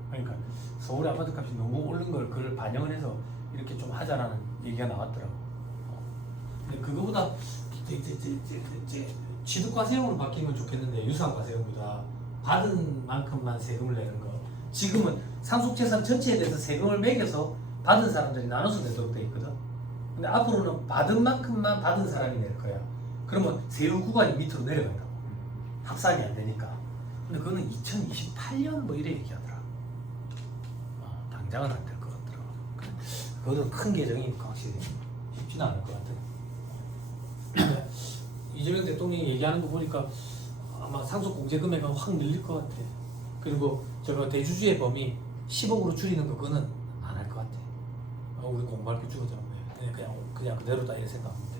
그러니까 서울의 아파트 값이 너무 오른 걸 그걸 반영을 해서 이렇게 좀 하자라는 얘기가 나왔더라고. 근데 그거보다 취득과세형으로 바뀌면 좋겠는데 유상과세형보다 받은 만큼만 세금을 내는 거. 지금은 상속재산 전체에 대해서 세금을 매겨서 받은 사람들이 나눠서 내도록 돼 있거든. 근데 앞으로는 받은 만큼만 받은 사람이 낼 거야. 그러면 세율 구간이 밑으로 내려간다고. 합산이 안 되니까. 근데 그거는 2028년 뭐 이래 얘기하더라. 당장은 안 될 것 같더라고. 그것도 큰 계정이니까 확실히 쉽지는 않을 것 같아. 이재명 대통령이 얘기하는 거 보니까 아마 상속 공제 금액은 확 늘릴 것 같아. 그리고 저거 대주주의 범위 10억으로 줄이는 그거는 안 할 것 같아. 우리 공부할 게 죽어져. 그냥 그대로다 이렇게 생각하면 돼.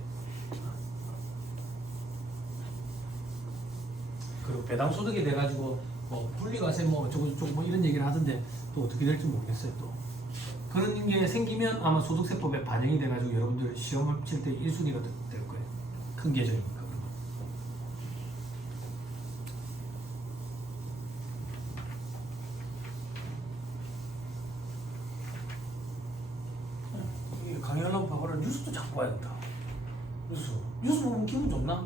그리고 배당 소득이 돼가지고 뭐 분리과세 뭐 저거 뭐 이런 얘기를 하던데 또 어떻게 될지 모르겠어요. 또 그런 게 생기면 아마 소득세법에 반영이 돼가지고 여러분들 시험을 칠 때 1순위가 될 거예요. 큰 계정이니까. 강의하려고 봐봐라. 뉴스도 자꾸 봐야 된다. 뉴스 보면 기분 좋나?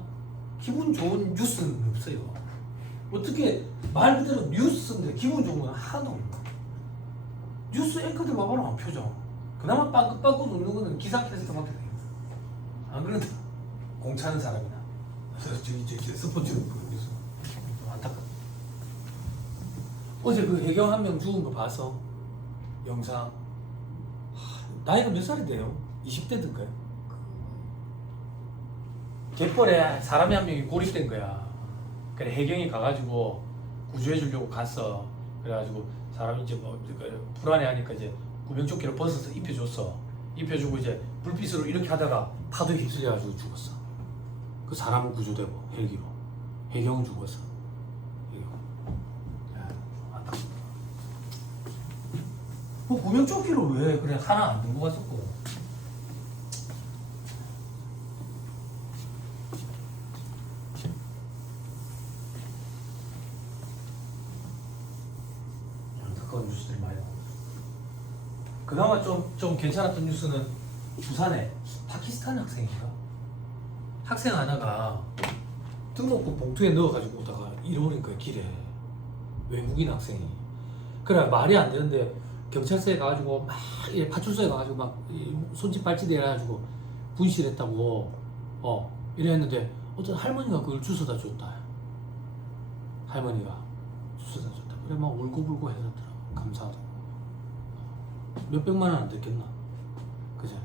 기분 좋은 뉴스는 없어요. 어떻게 말 그대로 뉴스인데 기분 좋은 건 하나도 없나? 뉴스 앵커들 봐봐라. 표정. 그나마 빵긋빵긋 웃는 거는 기사캐스터밖에 돼요. 안 그런다. 공차는 사람이나 저기 스포츠 뉴스 좀 안타깝다. 어제 그 해경 한 명 죽은 거 봐서 영상. 나이가 몇 살인데요? 20대든가요? 갯벌에 사람이 한 명이 고립된 거야. 그래 해경이 가가지고 구조해 주려고 갔어. 그래가지고 사람이 이제 뭐 불안해하니까 이제 구명조끼를 벗어서 입혀줬어. 입혀주고 이제 불빛으로 이렇게 하다가 파도에 휩쓸려가지고 죽었어. 그 사람은 구조되고 헬기로 해경은 죽었어. 그 구명조끼를 왜 그래 하나 안 들고 갔었고. 안타까운 뉴스들이 많이 나오고. 그나마 좀 괜찮았던 뉴스는 부산에 파키스탄 학생인가? 학생 하나가 등록금 봉투에 넣어가지고 오다가 잃어버린 거야 길에. 외국인 학생이. 그래 말이 안 되는데 경찰서에 가가지고 막 파출소에 가가지고 막 손짓 발짓 해가지고 분실했다고 이랬는데 어떤 할머니가 그걸 주워다 줬다. 할머니가 주워다 줬다. 그래 막 울고불고 해줬더라고. 감사하다고. 몇백만 원 안 됐겠나? 그죠?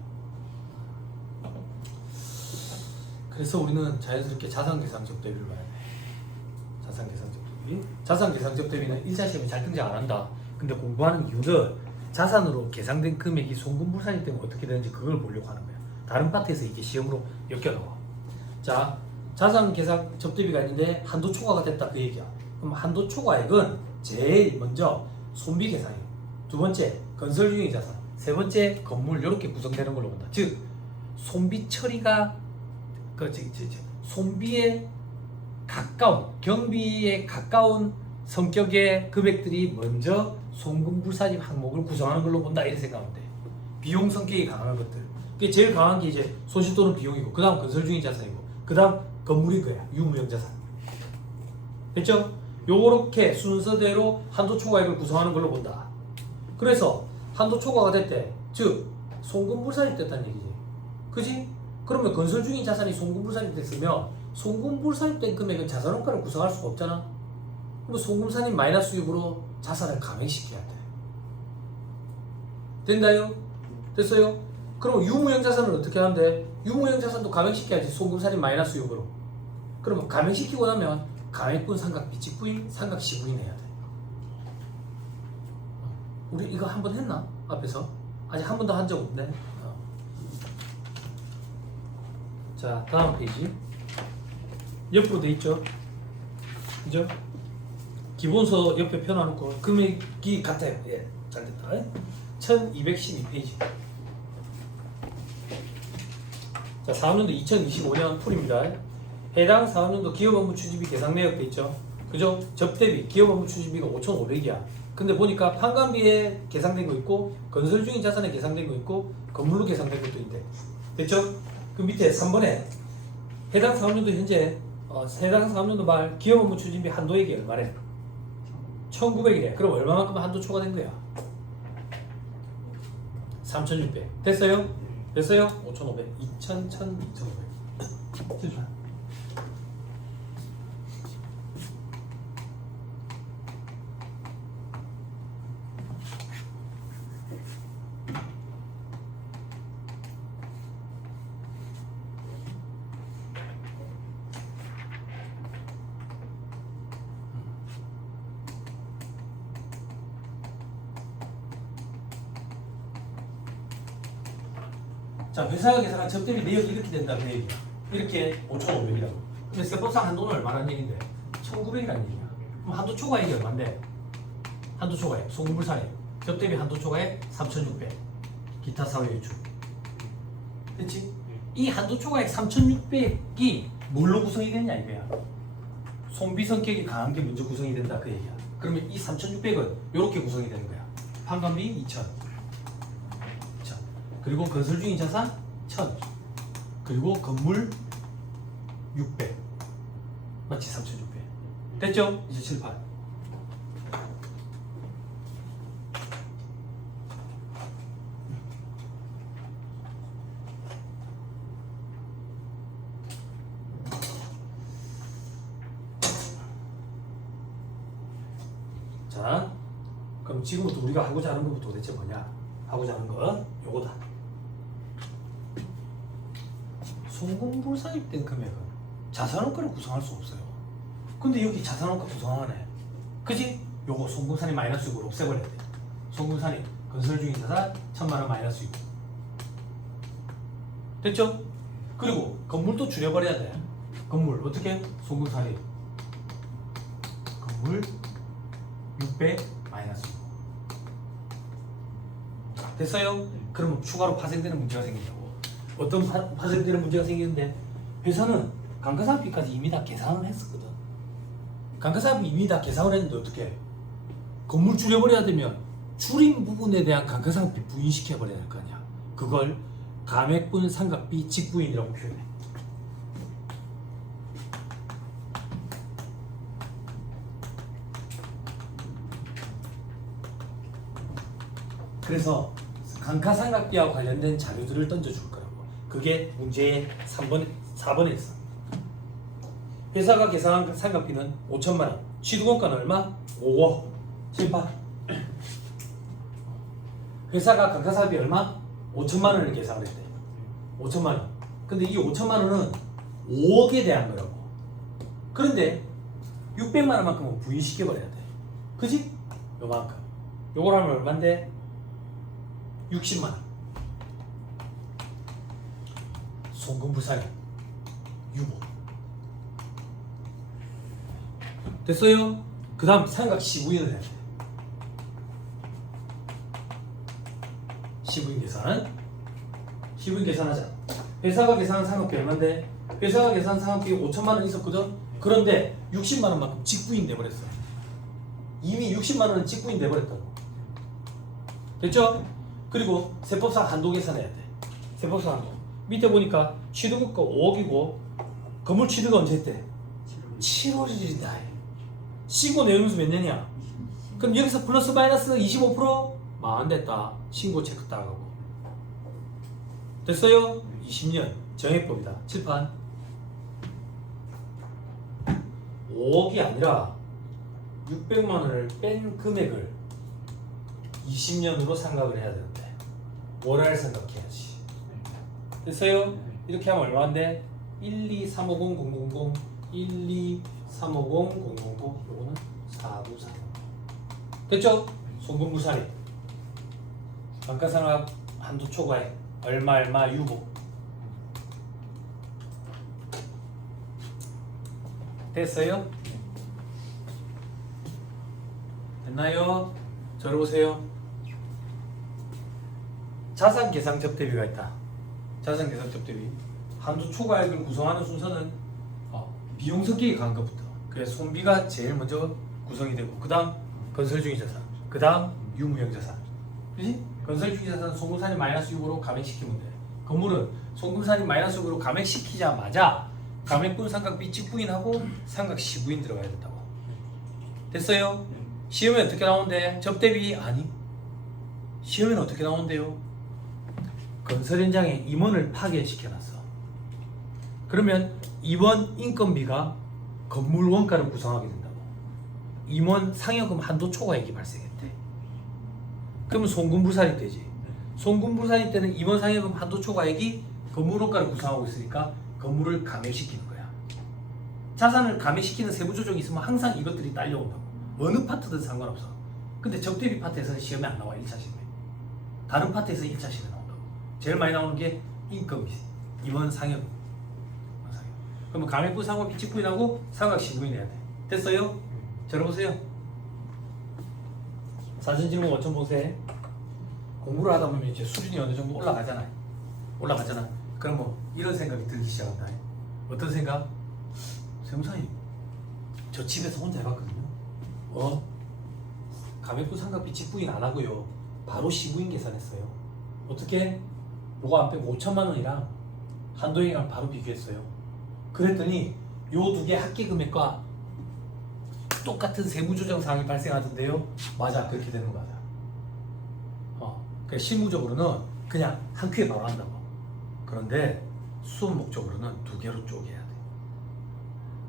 그래서 우리는 자연스럽게 자산계상적 대비를 봐야 돼. 자산계상적 대비. 자산계상적 대비는 1차 시험에 잘 등장 안 한다. 근데 공부하는 이유는 자산으로 계상된 금액이 송금불산이 때문에 어떻게 되는지 그걸 보려고 하는 거야. 다른 파트에서 이게 시험으로 엮여나와. 자, 자산계상적 대비가 있는데 한도 초과가 됐다 그 얘기야. 그럼 한도 초과액은 제일 먼저 손비 계상이에요. 두 번째 건설 중인 자산, 세 번째 건물 이렇게 구성되는 걸로 본다. 즉 손비 처리가 손비에 가까운 경비에 가까운 성격의 금액들이 먼저 송금불산입 항목을 구성하는 걸로 본다 이렇게 생각하면 돼. 비용 성격이 강한 것들. 그게 제일 강한 게 이제 손실 또는 비용이고, 그 다음 건설 중인 자산이고, 그 다음 건물인 거야. 유무형 자산. 됐죠? 요렇게 순서대로 한도 초과액을 구성하는 걸로 본다. 그래서 한도 초과가 됐대. 즉 송금불산이 됐다는 얘기지. 그지? 그러면 건설 중인 자산이 송금불산이 됐으면 송금불산이 된 금액은 자산원가를 구성할 수가 없잖아. 그럼 송금산이 마이너스 수익으로 자산을 감액시켜야 돼. 된다요? 됐어요? 그럼 유무형 자산을 어떻게 하는데? 유무형 자산도 감액시켜야지. 송금산이 마이너스 수익으로. 그러면 감액시키고 나면 감액분, 상각비, 직부인, 상각시부인 해야 돼. 우리 이거 한 번 했나? 앞에서? 아직 한 번도 한 적 없네. 자, 다음 페이지. 옆으로 돼 있죠? 그죠? 기본서 옆에 펴놔놓고 금액이 같아요. 예, 잘 됐다. 1212페이지. 자, 4학년도 2025년 풀입니다. 해당 4학년도 기업업무 추진비 계상 내역 돼 있죠? 그죠? 접대비, 기업업무 추진비가 5,500이야. 근데 보니까 판관비에 계상된 거 있고, 건설 중인 자산에 계상된 거 있고, 건물로 계상된 것도 있대. 됐죠? 그 밑에 3번에 해당 4학년도 현재 해당 4학년도 말 기업업무 추진비 한도액이 얼마래? 1,900이래. 그럼 얼마만큼 한도 초과된 거야? 3,600. 됐어요? 됐어요? 5,500. 2,000, 1,000, 2,500. 실판. 자, 회사가 계산한 접대비 내역이 이렇게 된다 그 얘기야. 이렇게 5,500이라고. 근데 세법상 한도는 얼마라는 얘기인데? 1,900이라는 얘기야. 그럼 한도 초과액이 얼마인데? 한도 초과액, 송금불산액, 접대비 한도 초과액 3,600. 기타 사회 유출. 됐지? 이 한도 초과액 3,600이 뭘로 구성이 되냐 이거야. 손비 성격이 강한 게 먼저 구성이 된다 그 얘기야. 그러면 이 3,600은 이렇게 구성이 되는 거야. 판관비 2,000. 그리고 건설 중인 자산 1,000. 그리고 건물 600. 맞지? 3,600. 됐죠? 이제 칠판. 자, 그럼 지금부터 우리가 하고자 하는 것부터 도대체 뭐냐? 하고자 하는 건 요거다. 송금불산입된 금액은 자산원가를 구성할 수 없어요. 근데 여기 자산원가 구성하네. 그지? 요거 송금산이 마이너스 수익으로 없애버려야 돼. 송금산이 건설 중인 자산 1,000만 원 마이너스 수익. 됐죠? 그리고 건물도 줄여버려야 돼. 건물 어떻게? 송금산이 건물 600 마이너스 수익. 됐어요? 그러면 추가로 파생되는 문제가 생긴다고. 어떤 파생되는 문제가 생기는데, 회사는 감가상각비까지 이미 다 계산을 했었거든. 감가상각비 이미 다 계산을 했는데 어떻게 해? 건물 줄여버려야 되면 줄인 부분에 대한 감가상각비 부인시켜버려야 될 거 아니야. 그걸 감액분, 상각비, 직부인이라고 표현해. 그래서 감가상각비와 관련된 자료들을 던져줄 거라고. 그게 문제의 4번에 있어. 회사가 계산한 상각비는 5천만 원. 취득원가는 얼마? 5억. 심판. 회사가 감가상각비 얼마? 5천만 원을 계산을 했대. 5천만 원. 근데 이 5천만 원은 5억에 대한 거라고. 그런데 600만 원만큼은 부인시켜버려야 돼. 그지? 요만큼. 요걸 하면 얼만데? 60만 원. 송금부상이 유보. 됐어요? 그 다음 상각 시부인을 해야 돼. 시부인 계산. 시부인 계산하자. 회사가 계산한 상각비 얼마인데? 회사가 계산한 상각비 5천만 원 있었거든? 그런데 60만 원만큼 직부인 돼버렸어. 이미 60만 원은 직부인 돼버렸다고. 됐죠? 그리고 세법상 한도 계산해야 돼. 세법상 한도. 밑에 보니까 취득원가 5억이고 건물 취득은 언제 했대? 7월이다. 신고 내용수 몇 년이야? 그럼 여기서 플러스 마이너스 25%? 안 됐다. 신고 체크 딱 하고. 됐어요? 20년 정액법이다. 칠판. 5억이 아니라 600만 원을 뺀 금액을 20년으로 상각을 해야 되는데 월할 생각해야지. 됐어요? 이렇게 하면 얼마인데? 123500000 123500000 요거는 494. 됐죠? 송금부살이 감가상각 한도 초과액 얼마 유보. 됐어요? 됐나요? 저를 보세요. 자산 계상 접대비가 있다. 자산 계상 접대비. 한도 초과액을 구성하는 순서는 비용 성격이 강한 것부터. 그래서 손비가 제일 먼저 구성이 되고, 그 다음 건설중위 자산, 그 다음 유무형 자산. 그지? 건설중위 자산은 송금산이 마이너스 6으로 감액시키면 돼. 건물은 송금산이 마이너스 6으로 감액시키자마자 감액분 상각비 직부인하고 상각 시부인 들어가야 된다고. 됐어요? 시험에 어떻게 나오는데? 접대비 아니. 시험에는 어떻게 나오는데요? 건설 현장에 임원을 파견시켜놨어. 그러면 임원 인건비가 건물 원가를 구성하게 된다고. 임원 상여금 한도 초과액이 발생했대. 그러면 송금부산이 되지. 송금부산이 때는 임원 상여금 한도 초과액이 건물 원가를 구성하고 있으니까 건물을 감액시키는 거야. 자산을 감액시키는 세부 조정이 있으면 항상 이것들이 딸려온다고. 어느 파트든 상관없어. 근데 접대비 파트에서는 시험에 안 나와. 1차 시험에. 다른 파트에서 1차 시험에 나온다고. 제일 많이 나오는 게 인건비, 임원 상여금. 그러면 감액분 상각비 직부인하고 상각 시부인 해야 돼. 됐어요? 들어보세요. 사전 질문 원점 보세요. 공부를 하다 보면 이제 수준이 어느 정도 올라가잖아. 그럼 뭐 이런 생각이 들기 시작한다. 어떤 생각? 세무사님, 저 집에서 혼자 해봤거든요. 감액분 상각비 직부인 안 하고요. 바로 시부인 계산했어요. 어떻게? 요거 안 빼고 5천만 원이랑 한도액이랑 바로 비교했어요. 그랬더니 요 두 개 합계 금액과 똑같은 세무조정 사항이 발생하던데요. 맞아, 그렇게 되는 거 맞아. 그러니까 실무적으로는 그냥 한 큐에 바로 한다고. 그런데 수업 목적으로는 두 개로 쪼개야 돼.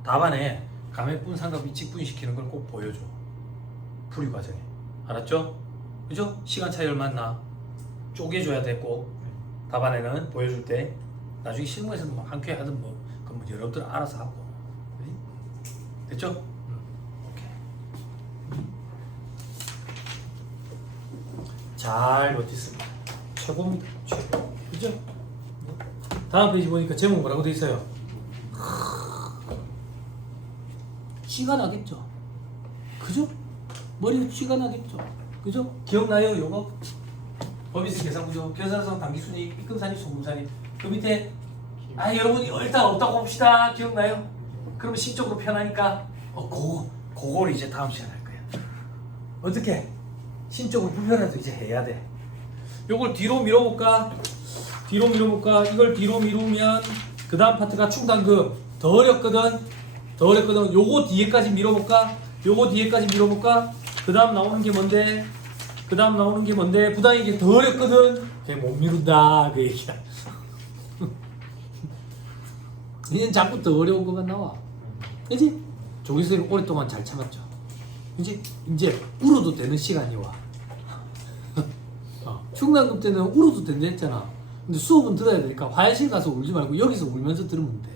답안에 감액분 상각비 직부인 시키는 걸 꼭 보여줘. 풀이 과정에. 알았죠? 그죠? 시간 차이 얼마 나? 쪼개줘야 돼 꼭. 답안에는 보여줄 때 나중에 실무에서는 뭐 한 큐에 하든 뭐 그건 뭐 여러분들 알아서 하고. 됐죠? 오케이. 잘 버텼습니다. 최고입니다. 최고. 그죠? 다음 페이지 보니까 제목 뭐라고 돼 있어요? 쥐가 나겠죠? 그죠? 머리에 쥐가 나겠죠? 그죠? 기억나요? 요거? 법인세 계산구조, 계산상 당기순이익, 입금산입, 송금산입. 그 밑에 여러분이 일단 없다고 봅시다. 기억나요? 그러면 시적으로 편하니까 그걸 이제 다음 시간에 할 거야. 어떻게? 심적으로 불편해도 이제 해야 돼. 요걸 뒤로 밀어볼까? 이걸 뒤로 미루면 그 다음 파트가 충당금. 더 어렵거든. 요거 뒤에까지 밀어볼까? 그 다음 나오는 게 뭔데? 그 다음 나오는 게 뭔데? 부당이 이게 더 어렵거든. 그게 못 미룬다 그 얘기야. 얘는 자꾸 더 어려운 것만 나와. 그지? 조기수를 오랫동안 잘 참았죠. 그지? 이제 울어도 되는 시간이 와. 중간급 때는 울어도 된다 했잖아. 근데 수업은 들어야 되니까 화장실 가서 울지 말고 여기서 울면서 들으면 돼.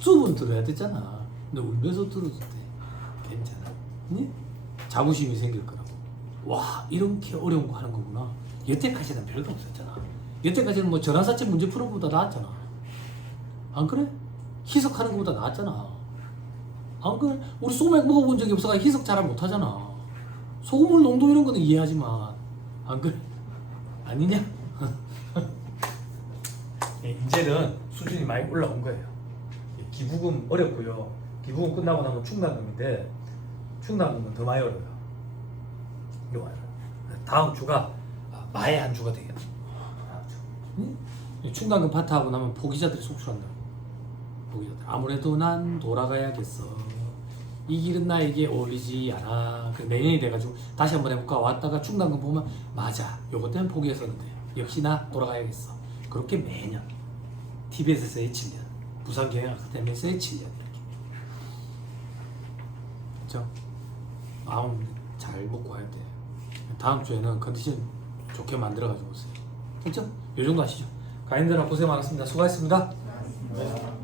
수업은 들어야 되잖아. 근데 울면서 들어도 돼. 괜찮아. 응? 자부심이 생길 거라고. 와, 이렇게 어려운 거 하는 거구나. 여태까지는 별거 없었잖아. 여태까지는 뭐 전화사채 문제 푸는 것보다 나았잖아. 안 그래? 희석하는 것보다 나았잖아. 안 그래? 우리 소맥 먹어본 적이 없어서 희석 잘 못하잖아. 소금물 농도 이런 거는 이해하지만 안 그래? 아니냐? 이제는 수준이 많이 올라온 거예요. 기부금 어렵고요. 기부금 끝나고 나면 충당금인데 충당금은 더 많이 어려워요. 다음 주가 마의 한 주가 되겠다. 충당금 파트하고 나면 포기자들이 속출한다. 포기자들. 아무래도 난 돌아가야겠어. 이 길은 나에게 어울리지 않아. 내년이 돼가지고 다시 한번 해볼까 왔다가 충당금 보면 맞아. 요것 때문에 포기했었는데 역시 나 돌아가야겠어. 그렇게 매년 TBS에서의 7년, 부산경영아카데미에서의 7년 이렇게. 그렇죠? 마음 잘 먹고 가야 돼. 다음 주에는 컨디션 좋게 만들어가지고 오세요. 그렇죠? 요 정도 하시죠. 가인들아 고생 많았습니다. 수고하셨습니다. 네.